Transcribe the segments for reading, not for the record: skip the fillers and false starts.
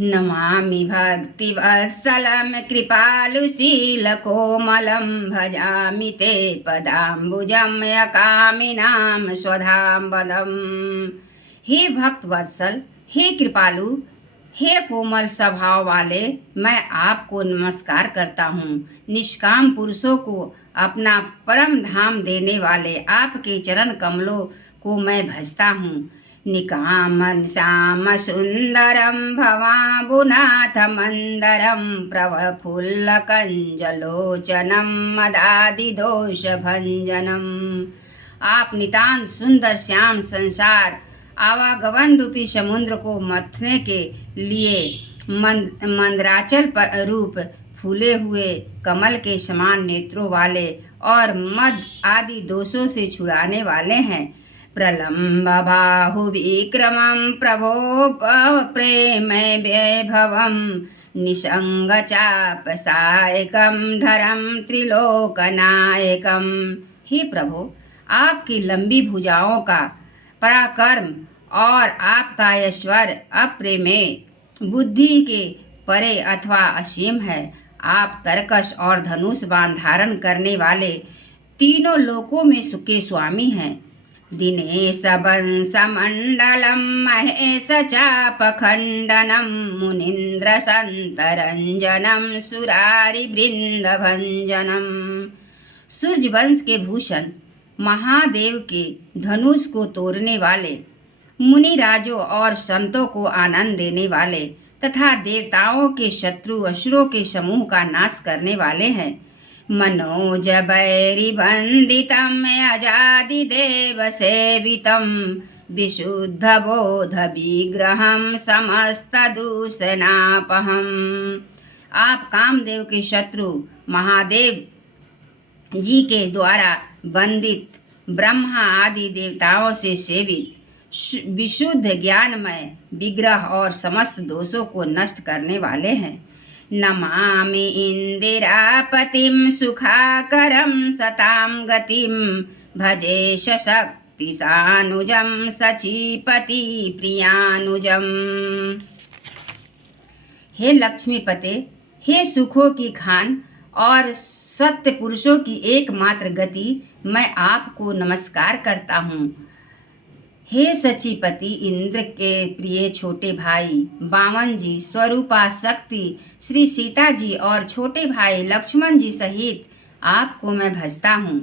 नमामि भक्तिवत्सलं कृपालुशीलकोमलं भजामि ते पदाम्बुजं यकामिनां स्वधाम्बदम्। हे भक्त वत्सल, हे कृपालु, हे कोमल स्वभाव वाले, मैं आपको नमस्कार करता हूँ। निष्काम पुरुषों को अपना परम धाम देने वाले आपके चरण कमलों को मैं भजता हूँ। निकाम श्याम सुंदरम भवाबुनाथ मंदरम प्रभफुल्लकंजलोचनम मदादि दोष भंजनम। आप नितांत सुंदर श्याम संसार आवागमन रूपी समुद्र को मथने के लिए मंदराचल रूप फूले हुए कमल के समान नेत्रों वाले और मद आदि दोषों से छुड़ाने वाले हैं। प्रलम्ब बाहु विक्रमं प्रभो प्रेम वैभवं निसंग चाप सायकं धरम त्रिलोकनायकम। हे प्रभु, आपकी लंबी भुजाओं का पराक्रम और आपका ऐश्वर्य अप्रेमेय, बुद्धि के परे अथवा असीम है। आप तरकश और धनुष बाण धारण करने वाले तीनों लोकों में के स्वामी हैं। दिनेश वंशमण्डलं महेश चापखण्डनं मुनीन्द्र संतरंजनम सुरारिवृंदभंजनम। सूर्यवंश के भूषण, महादेव के धनुष को तोड़ने वाले, मुनि राजों और संतों को आनंद देने वाले तथा देवताओं के शत्रु असुरों के समूह का नाश करने वाले हैं। मनोज वैरिवन्दितं अजादिदेव सेवितं विशुद्ध बोध विग्रहं समस्त दूषणापहम्। आप कामदेव के शत्रु महादेव जी के द्वारा वंदित ब्रह्मा आदि देवताओं से सेवित विशुद्ध ज्ञानमय विग्रह और समस्त दोषों को नष्ट करने वाले हैं। नमामि इंदिरापतिं सुखाकरं सतां गतिं भजे शक्तिसानुजं सचीपति प्रियानुजं। हे लक्ष्मीपते, हे सुखों की खान और सत्य पुरुषों की एकमात्र गति, मैं आपको नमस्कार करता हूँ। हे सचीपति, इंद्र के प्रिय छोटे भाई वामन जी, स्वरूपा शक्ति श्री सीता जी और छोटे भाई लक्ष्मण जी सहित आपको मैं भजता हूँ।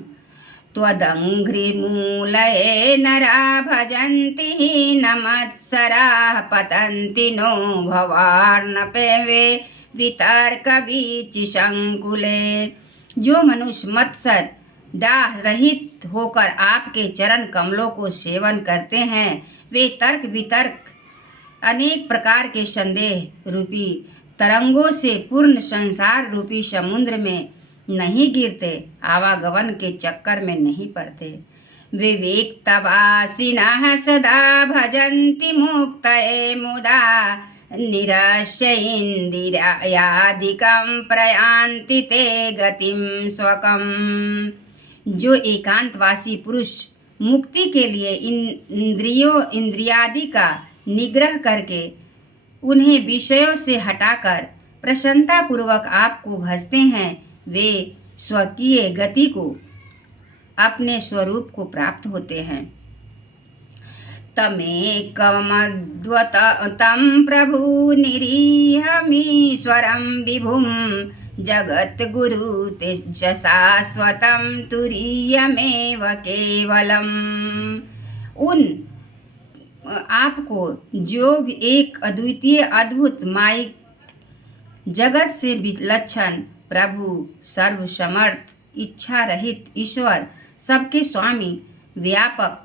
त्वदङ्घ्रिमूलये नरा भजन्ति नमत्सराः पतन्ति नो भवार्णवे वितर्कवीचिशङ्कुले। जो मनुष्य मत्सर डाह रहित होकर आपके चरण कमलों को सेवन करते हैं, वे तर्क वितर्क अनेक प्रकार के संदेह रूपी तरंगों से पूर्ण संसार रूपी समुद्र में नहीं गिरते, आवागमन के चक्कर में नहीं पड़ते। विवेक्तवासिनः सदा भजन्ति मुक्तये मुदा निरस्य इंदिरायादिकं प्रयान्ति ते गतिं स्वकम्। जो एकांतवासी पुरुष मुक्ति के लिए इंद्रियादि का निग्रह करके उन्हें विषयों से हटाकर प्रसन्नता पूर्वक आपको भजते हैं, वे स्वकीय गति को अपने स्वरूप को प्राप्त होते हैं। तमेकमद्वतं प्रभु निरीहमीश्वरं विभुं जगद्गुरु तेज शाश्वतं तुरीयमेव केवलम्। उन आपको जो भी एक अद्वितीय अद्भुत माई जगत से विलक्षण प्रभु, सर्वसमर्थ, इच्छा रहित ईश्वर, सबके स्वामी, व्यापक,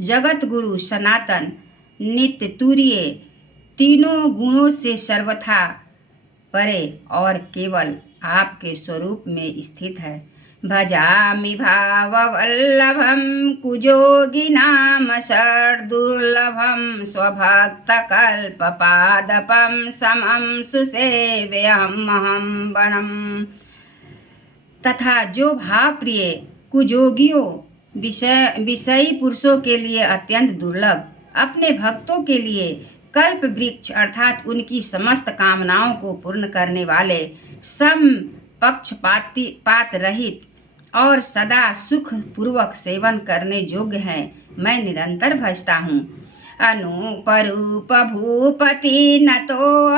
जगत गुरु, सनातन, नित्य तुरीय, तीनों गुणों से सर्वथा परे और केवल आपके स्वरूप में स्थित है। भजामि भाववल्लभं कुजोगिनां सर्दुर्लभं स्वभक्तकल्पपादपं समं सुसेव्यहमहं वनम्। तथा जो भाव प्रिय कुजोगियों विषयी पुरुषों के लिए अत्यंत दुर्लभ, अपने भक्तों के लिए कल्प वृक्ष अर्थात उनकी समस्त कामनाओं को पूर्ण करने वाले, सम पक्षपात रहित और सदा सुख पूर्वक सेवन करने योग्य हैं, मैं निरंतर भजता हूँ। अनुपरूप भूपति न तो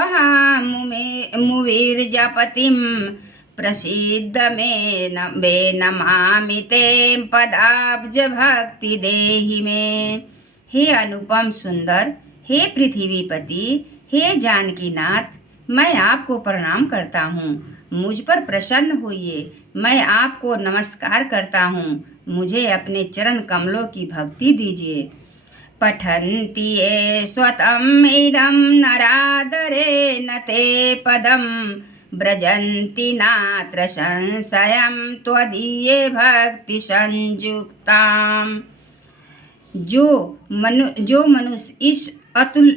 मुविर्जपतिम प्रसिद्ध मे नमामि ते पदाब्ज भक्ति देहि में। हे अनुपम सुंदर, हे पृथ्वीपति, हे जानकीनाथ, मैं आपको प्रणाम करता हूँ। मुझ पर प्रसन्न होइए, मैं आपको नमस्कार करता हूँ। मुझे अपने चरण कमलों की भक्ति दीजिए। पठन्ति ये स्वतम् इदं नरादरे न ते पदं व्रजन्ति नात्र संशयं त्वदीये भक्ति संयुक्ताम्। जो मनुष्य इस अतुल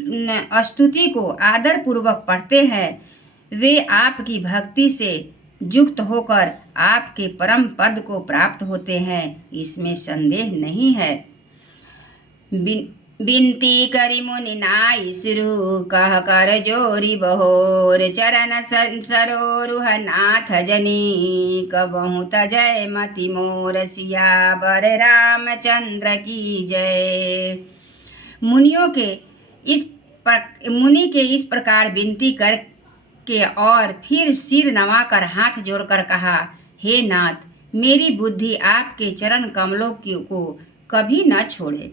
स्तुति को आदर पूर्वक पढ़ते हैं, वे आपकी भक्ति से युक्त होकर आपके परम पद को प्राप्त होते हैं, इसमें संदेह नहीं है। बिनती करि मुनि नाई सिरु कह कर जोरी बहोर चरण सरोरुह नाथ जनी कबहु तजय मति मोर सियावर रामचंद्र की जय। मुनि के इस प्रकार विनती करके और फिर सिर नवाकर हाथ जोड़कर कहा, हे नाथ, मेरी बुद्धि आपके चरण कमलों को कभी न छोड़े।